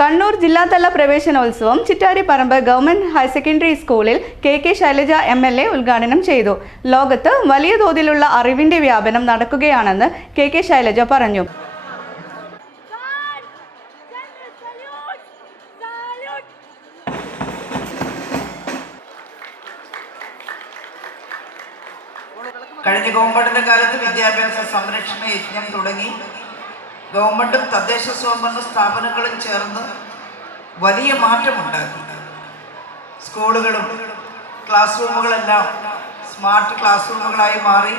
കണ്ണൂർ ജില്ലാതല പ്രവേശനോത്സവം Chittariparamba government higher secondary സ്കൂളിൽ K K Shailaja M L A ഉദ്ഘാടനം ചെയ്തു ലോകത്ത് വലിയ തോതിലുള്ള അറിവിന്റെ വ്യാപനം നടക്കുകയാണെന്ന് കെ കെ ശൈലജ പറഞ്ഞു! കഴിഞ്ഞ ഗവൺമെന്റിന്റെ കാലത്ത് വിദ്യാഭ്യാസ സംരക്ഷണ യജ്ഞം തുടങ്ങി ഗവൺമെന്റും തദ്ദേശ സ്വയംഭരണ സ്ഥാപനങ്ങളും ചേർന്ന് വലിയ മാറ്റമുണ്ടാക്കി. സ്കൂളുകളും ക്ലാസ് റൂമുകളെല്ലാം സ്മാർട്ട് ക്ലാസ് റൂമുകളായി മാറി.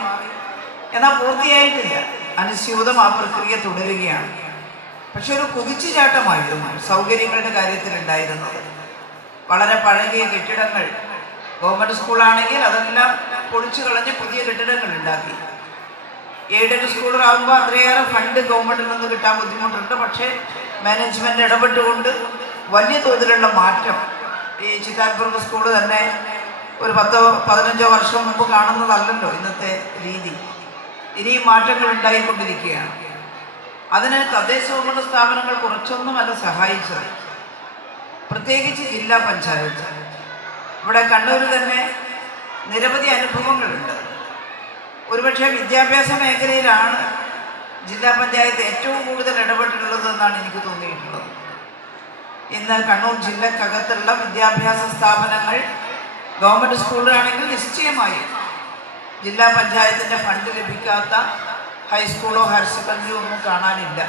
എന്നാൽ പൂർത്തിയായിട്ടില്ല. അനുസ്യൂതം ആ പ്രക്രിയ തുടരുകയാണ്. പക്ഷെ ഒരു കുതിച്ചുചാട്ടമായിരുന്നു സൗകര്യങ്ങളുടെ കാര്യത്തിൽ ഉണ്ടായിരുന്നത് വളരെ പഴകിയ കെട്ടിടങ്ങൾ. ഗവൺമെന്റ് സ്കൂളാണെങ്കിൽ അതെല്ലാം പൊളിച്ചു കളഞ്ഞ് പുതിയ കെട്ടിടങ്ങൾ ഉണ്ടാക്കി. എയ്ഡഡ് സ്കൂളുകളാകുമ്പോൾ അത്രയേറെ ഫണ്ട് ഗവൺമെന്റിൽ നിന്ന് കിട്ടാൻ ബുദ്ധിമുട്ടുണ്ട്. പക്ഷേ മാനേജ്മെന്റ് ഇടപെട്ടുകൊണ്ട് വലിയ തോതിലുള്ള മാറ്റം ഈ ചിത്താൽപ്പുറം സ്കൂൾ തന്നെ ഒരു പത്തോ പതിനഞ്ചോ വർഷം മുമ്പ് കാണുന്നതല്ലല്ലോ ഇന്നത്തെ രീതി. ഇനിയും മാറ്റങ്ങൾ ഉണ്ടായിക്കൊണ്ടിരിക്കുകയാണ്. അതിന് തദ്ദേശ സ്വയംഭരണ സ്ഥാപനങ്ങൾ കുറച്ചൊന്നുമല്ല സഹായിച്ചത്. പ്രത്യേകിച്ച് ജില്ലാ പഞ്ചായത്ത്. ഇവിടെ കണ്ണൂർ തന്നെ നിരവധി അനുഭവങ്ങളുണ്ട്. ഒരുപക്ഷെ വിദ്യാഭ്യാസ മേഖലയിലാണ് ജില്ലാ പഞ്ചായത്ത് ഏറ്റവും കൂടുതൽ ഇടപെട്ടിട്ടുള്ളത് എന്നാണ് എനിക്ക് തോന്നിയിട്ടുള്ളത് ഇന്ന് കണ്ണൂർ ജില്ലക്കകത്തുള്ള വിദ്യാഭ്യാസ സ്ഥാപനങ്ങൾ ഗവൺമെന്റ് സ്കൂളിലാണെങ്കിൽ നിശ്ചയമായി ജില്ലാ പഞ്ചായത്തിന്റെ ഫണ്ട് ലഭിക്കാത്ത ഹൈസ്കൂളോ ഹയർ സെക്കൻഡറിയോ ഒന്നും കാണാനില്ല.